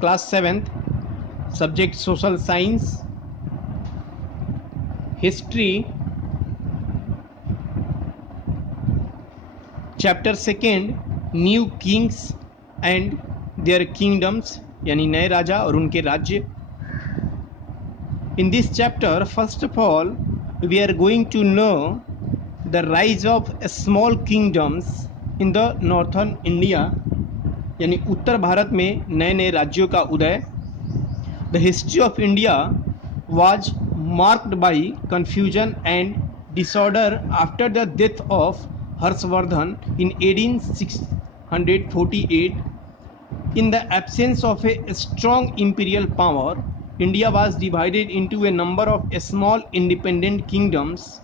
class 7th, subject social science, history, chapter 2nd, new kings and their kingdoms, यानी नए राजा और उनके राज्य. In this chapter, first of all, we are going to know the rise of small kingdoms in the northern India, यानी उत्तर भारत में नए नए राज्यों का उदय. The history of India was marked by confusion and disorder after the death of Harshvardhan in 1848. In the absence of a strong imperial power, India was divided into a number of small independent kingdoms.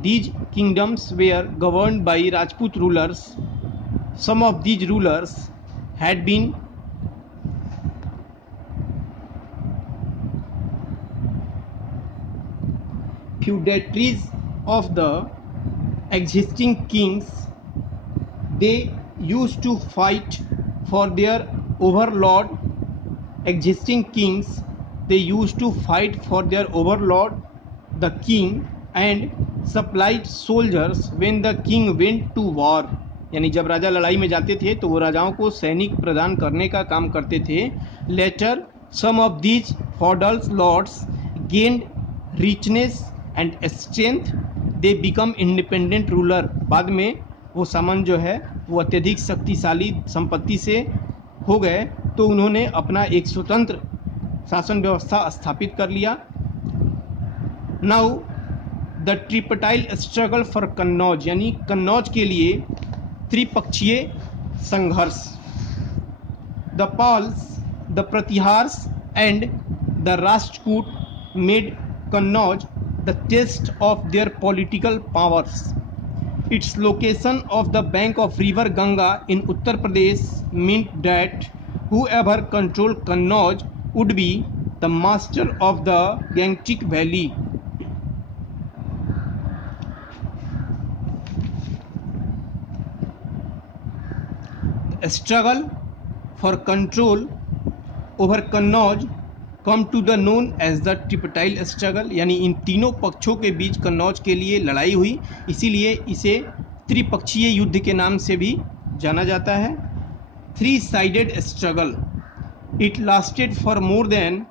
These kingdoms were governed by Rajput rulers. Some of these rulers had been feudatories of the existing kings. They used to fight for their overlord. Existing kings, they used to fight for their overlord, the king, and supplied soldiers when the king went to war. यानी जब राजा लड़ाई में जाते थे तो वो राजाओं को सैनिक प्रदान करने का काम करते थे. Later, some of these feudal lords gained richness and strength. They become independent ruler. बाद में वो सामन जो है वो अत्यधिक शक्तिशाली संपत्ति से हो गए तो उन्होंने अपना एक स्वतंत्र शासन व्यवस्था स्थापित कर लिया. Now the tripartite struggle for Kannauj, यानी कन्नौज के लिए त्रिपक्षीय संघर्ष. The Palas, the Pratihars and the Rashtrakuta made Kannauj the test of their political powers. Its location of the bank of river Ganga in Uttar Pradesh meant that whoever controlled Kannauj would be the master of the Gangetic Valley. The struggle for control over Kannauj come to the known as the tripartite struggle, यानी इन तीनों पक्षों के बीच कन्नौज के लिए लड़ाई हुई, इसीलिए इसे त्रिपक्षीय युद्ध के नाम से भी जाना जाता है. Three sided struggle. It lasted for more than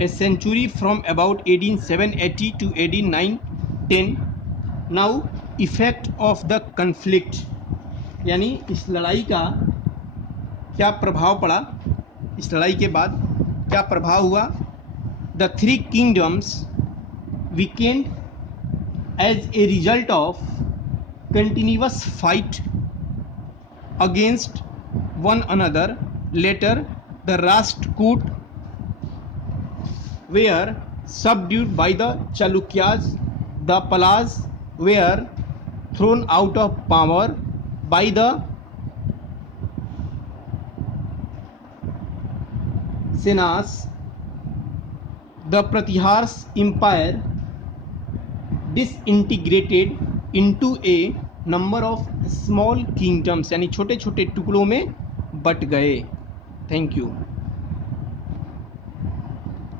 a century from about 18780 to 18910. Now effect of the conflict, यानी इस लड़ाई का क्या प्रभाव पड़ा, इस लड़ाई के बाद क्या प्रभाव हुआ. The three kingdoms weakened as a result of continuous fight against one another. Later the Rashtrakuta were subdued by the Chalukyas. The Palas were thrown out of power by the Senas. The Pratihars empire disintegrated into a number of small kingdoms, यानी छोटे छोटे टुकड़ों में but गए. Thank you.